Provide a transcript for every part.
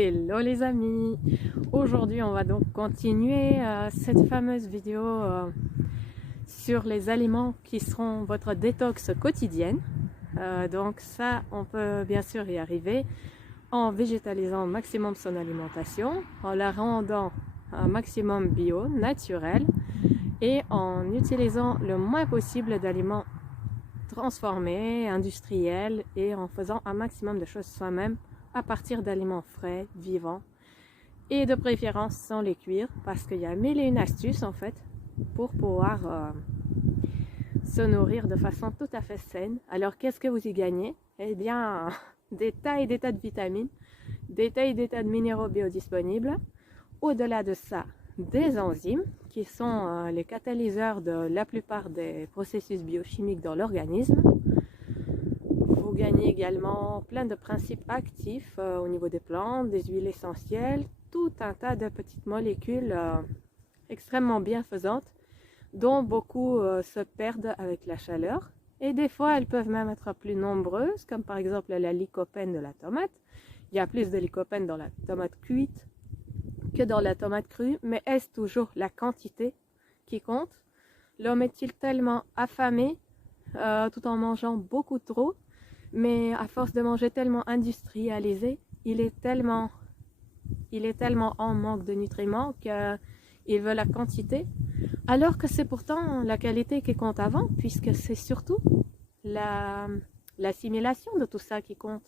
Hello les amis! Aujourd'hui on va donc continuer cette fameuse vidéo sur les aliments qui seront votre détox quotidienne. Donc ça on peut bien sûr y arriver en végétalisant au maximum son alimentation, en la rendant un maximum bio, naturel et en utilisant le moins possible d'aliments transformés, industriels et en faisant un maximum de choses soi-même à partir d'aliments frais, vivants et de préférence sans les cuire parce qu'il y a mille et une astuces en fait pour pouvoir se nourrir de façon tout à fait saine. Alors qu'est-ce que vous y gagnez? Eh bien des tas et des tas de vitamines, des tas et des tas de minéraux biodisponibles. Au-delà de ça, des enzymes qui sont les catalyseurs de la plupart des processus biochimiques dans l'organisme. Vous gagnez également plein de principes actifs au niveau des plantes, des huiles essentielles, tout un tas de petites molécules extrêmement bienfaisantes dont beaucoup se perdent avec la chaleur. Et des fois, elles peuvent même être plus nombreuses, comme par exemple la lycopène de la tomate. Il y a plus de lycopène dans la tomate cuite que dans la tomate crue, mais est-ce toujours la quantité qui compte? L'homme est-il tellement affamé tout en mangeant beaucoup trop? Mais à force de manger tellement industrialisé, il est tellement en manque de nutriments qu'il veut la quantité, alors que c'est pourtant la qualité qui compte avant, puisque c'est surtout l'assimilation de tout ça qui compte.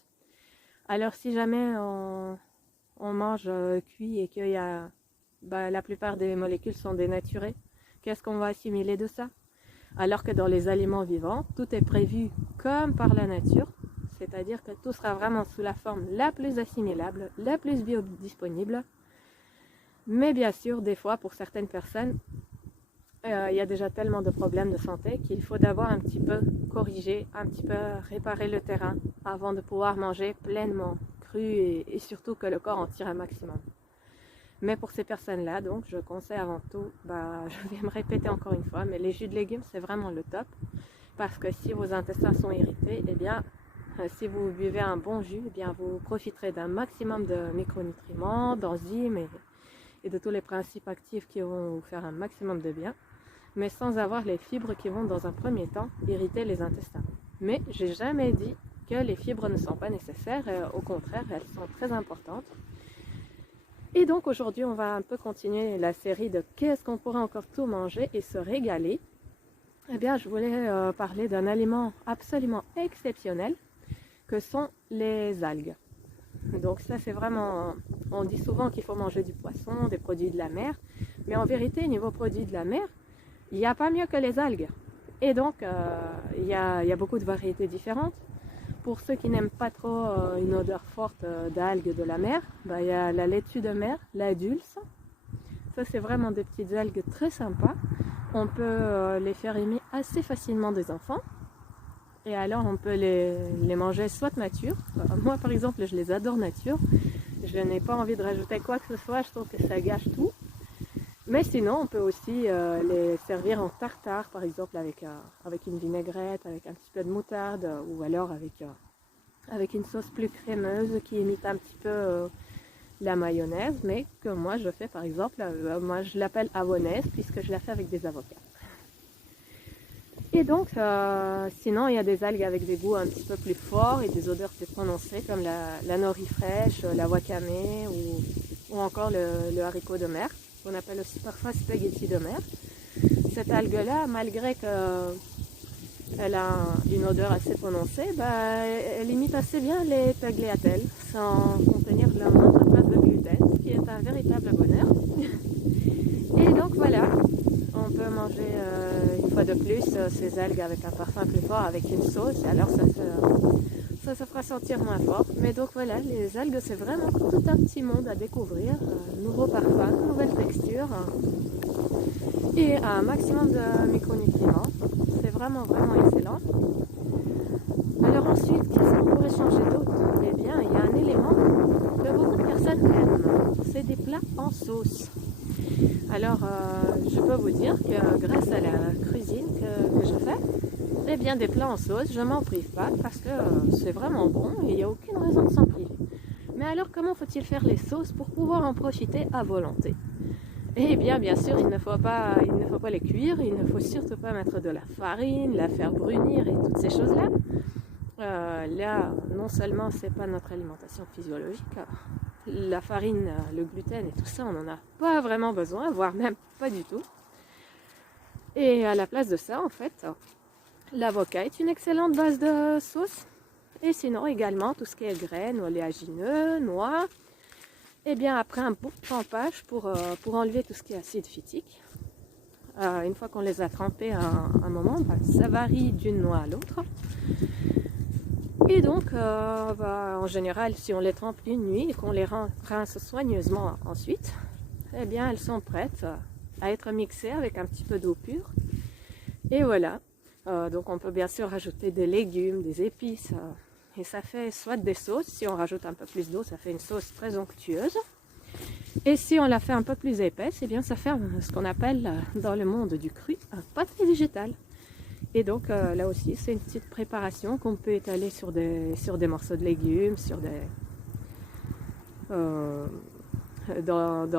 Alors si jamais on mange cuit et que la plupart des molécules sont dénaturées, qu'est-ce qu'on va assimiler de ça? Alors que dans les aliments vivants, tout est prévu comme par la nature, c'est-à-dire que tout sera vraiment sous la forme la plus assimilable, la plus biodisponible. Mais bien sûr, des fois, pour certaines personnes, il y a déjà tellement de problèmes de santé qu'il faut d'abord un petit peu corriger, un petit peu réparer le terrain avant de pouvoir manger pleinement cru et surtout que le corps en tire un maximum. Mais pour ces personnes-là, donc, je conseille avant tout, je vais me répéter encore une fois, mais les jus de légumes, c'est vraiment le top. Parce que si vos intestins sont irrités, eh bien, si vous buvez un bon jus, eh bien, vous profiterez d'un maximum de micronutriments, d'enzymes et de tous les principes actifs qui vont vous faire un maximum de bien, mais sans avoir les fibres qui vont, dans un premier temps, irriter les intestins. Mais j'ai jamais dit que les fibres ne sont pas nécessaires, au contraire, elles sont très importantes. Et donc aujourd'hui, on va un peu continuer la série de qu'est-ce qu'on pourrait encore tout manger et se régaler. Eh bien, je voulais parler d'un aliment absolument exceptionnel que sont les algues. Donc ça, c'est vraiment... On dit souvent qu'il faut manger du poisson, des produits de la mer, mais en vérité, niveau produits de la mer, il n'y a pas mieux que les algues. Et donc, il y a beaucoup de variétés différentes. Pour ceux qui n'aiment pas trop une odeur forte d'algues de la mer, il y a la laitue de mer, la dulce. Ça, c'est vraiment des petites algues très sympas. On peut les faire aimer assez facilement des enfants. Et alors, on peut les manger soit nature. Moi, par exemple, je les adore nature. Je n'ai pas envie de rajouter quoi que ce soit. Je trouve que ça gâche tout. Mais sinon, on peut aussi les servir en tartare, par exemple, avec une vinaigrette, avec un petit peu de moutarde, ou alors avec une sauce plus crémeuse qui imite un petit peu la mayonnaise, mais que moi je fais par exemple, moi je l'appelle avonaise, puisque je la fais avec des avocats. Et donc, sinon, il y a des algues avec des goûts un petit peu plus forts et des odeurs plus prononcées, comme la nori fraîche, la wakame ou encore le haricot de mer, qu'on appelle aussi parfois spaghetti de mer. Cette algue-là, malgré qu'elle a une odeur assez prononcée, elle imite assez bien les tagliatelles, sans contenir la moindre trace de gluten, ce qui est un véritable bonheur. Et donc voilà, on peut manger une fois de plus ces algues avec un parfum plus fort, avec une sauce, et alors ça se fera sentir moins fort. Mais donc voilà, les algues, c'est vraiment tout un petit monde à découvrir, nouveaux parfums, nouvelles textures et un maximum de micronutriments. C'est vraiment excellent. Alors ensuite, qu'est-ce qu'on pourrait changer d'autre? Eh bien, il y a un élément que beaucoup de personnes aiment, c'est des plats en sauce. Alors, je peux vous dire que grâce à la cuisine que je fais, eh bien des plats en sauce, je m'en prive pas parce que c'est vraiment bon et il n'y a aucune raison de s'en priver. Mais alors comment faut-il faire les sauces pour pouvoir en profiter à volonté? Eh bien sûr, il ne faut pas les cuire, il ne faut surtout pas mettre de la farine, la faire brunir et toutes ces choses-là. Là, non seulement c'est pas notre alimentation physiologique, la farine, le gluten et tout ça, on n'en a pas vraiment besoin, voire même pas du tout. Et à la place de ça, en fait, l'avocat est une excellente base de sauce. Et sinon également tout ce qui est graines, oléagineux, noix. Et bien après un bon trempage pour enlever tout ce qui est acide phytique. Une fois qu'on les a trempés un moment, ça varie d'une noix à l'autre. Et donc en général, si on les trempe une nuit et qu'on les rince soigneusement ensuite, eh bien elles sont prêtes à être mixées avec un petit peu d'eau pure. Et voilà. Donc on peut bien sûr rajouter des légumes, des épices. Et ça fait soit des sauces, si on rajoute un peu plus d'eau, ça fait une sauce très onctueuse. Et si on la fait un peu plus épaisse, eh bien ça fait ce qu'on appelle dans le monde du cru un pâté végétal. Et donc là aussi, c'est une petite préparation qu'on peut étaler sur des morceaux de légumes, dans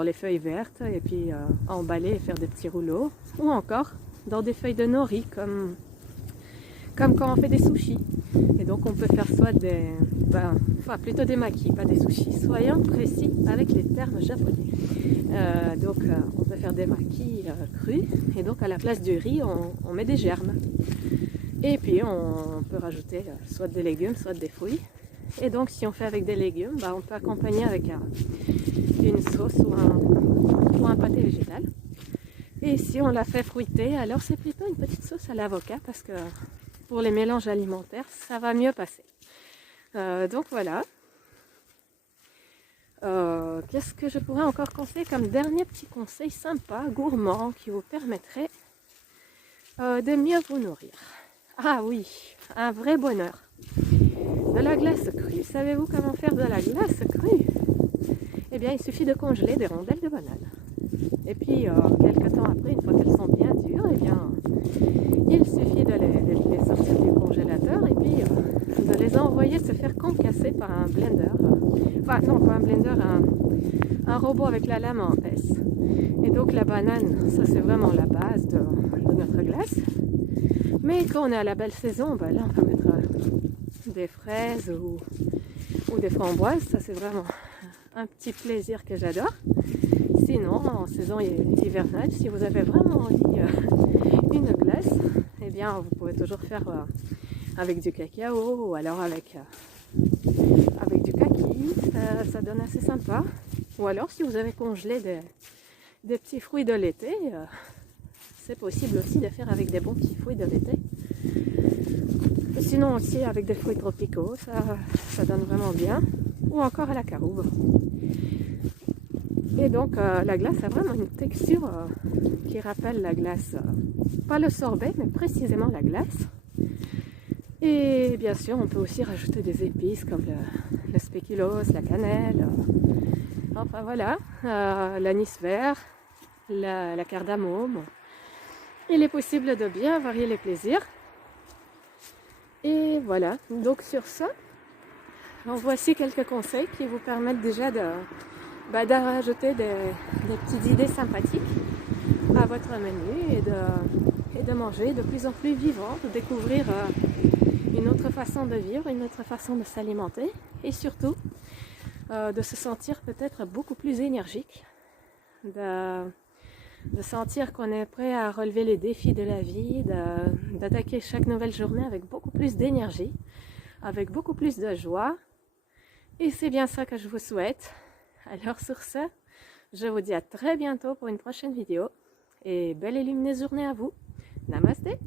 les feuilles vertes, et puis emballer et faire des petits rouleaux. Ou encore dans des feuilles de nori, comme quand on fait des sushis. Et donc on peut faire soit plutôt des makis, pas des sushis. Soyons précis avec les termes japonais. On peut faire des makis crus. Et donc à la place du riz, on met des germes. Et puis on peut rajouter soit des légumes, soit des fruits. Et donc si on fait avec des légumes, on peut accompagner avec une sauce ou un pâté végétal. Et si on la fait fruiter, alors c'est plutôt une petite sauce à l'avocat parce que pour les mélanges alimentaires, ça va mieux passer. Donc voilà. Qu'est-ce que je pourrais encore conseiller comme dernier petit conseil sympa, gourmand, qui vous permettrait de mieux vous nourrir? Ah oui, un vrai bonheur. De la glace crue. Savez-vous comment faire de la glace crue? Eh bien, il suffit de congeler des rondelles de banane. Et puis, quelques temps après, une fois qu'elles sont bien dures, eh bien, il suffit de les sortir du congélateur et puis de les envoyer se faire concasser par un blender. Enfin, non, pas un blender, un robot avec la lame en S. Et donc, la banane, ça c'est vraiment la base de notre glace. Mais quand on est à la belle saison, là, on peut mettre des fraises ou des framboises. Ça, c'est vraiment un petit plaisir que j'adore. Sinon, en saison hivernale, si vous avez vraiment envie une glace, eh bien, vous pouvez toujours faire avec du cacao ou alors avec du kaki. Ça donne assez sympa. Ou alors, si vous avez congelé des petits fruits de l'été, c'est possible aussi de faire avec des bons petits fruits de l'été. Sinon aussi avec des fruits tropicaux, ça donne vraiment bien. Ou encore à la caroube. Et donc la glace a vraiment une texture qui rappelle la glace, pas le sorbet, mais précisément la glace. Et bien sûr, on peut aussi rajouter des épices comme le spéculoos, la cannelle, enfin voilà, l'anis vert, la cardamome. Il est possible de bien varier les plaisirs. Et voilà, donc sur ça, voici quelques conseils qui vous permettent déjà de rajouter des petites idées sympathiques à votre menu et de manger de plus en plus vivant, de découvrir une autre façon de vivre, une autre façon de s'alimenter et surtout de se sentir peut-être beaucoup plus énergique, de sentir qu'on est prêt à relever les défis de la vie, d'attaquer chaque nouvelle journée avec beaucoup plus d'énergie, avec beaucoup plus de joie. Et c'est bien ça que je vous souhaite. Alors sur ce, je vous dis à très bientôt pour une prochaine vidéo. Et belle et lumineuse journée à vous. Namasté!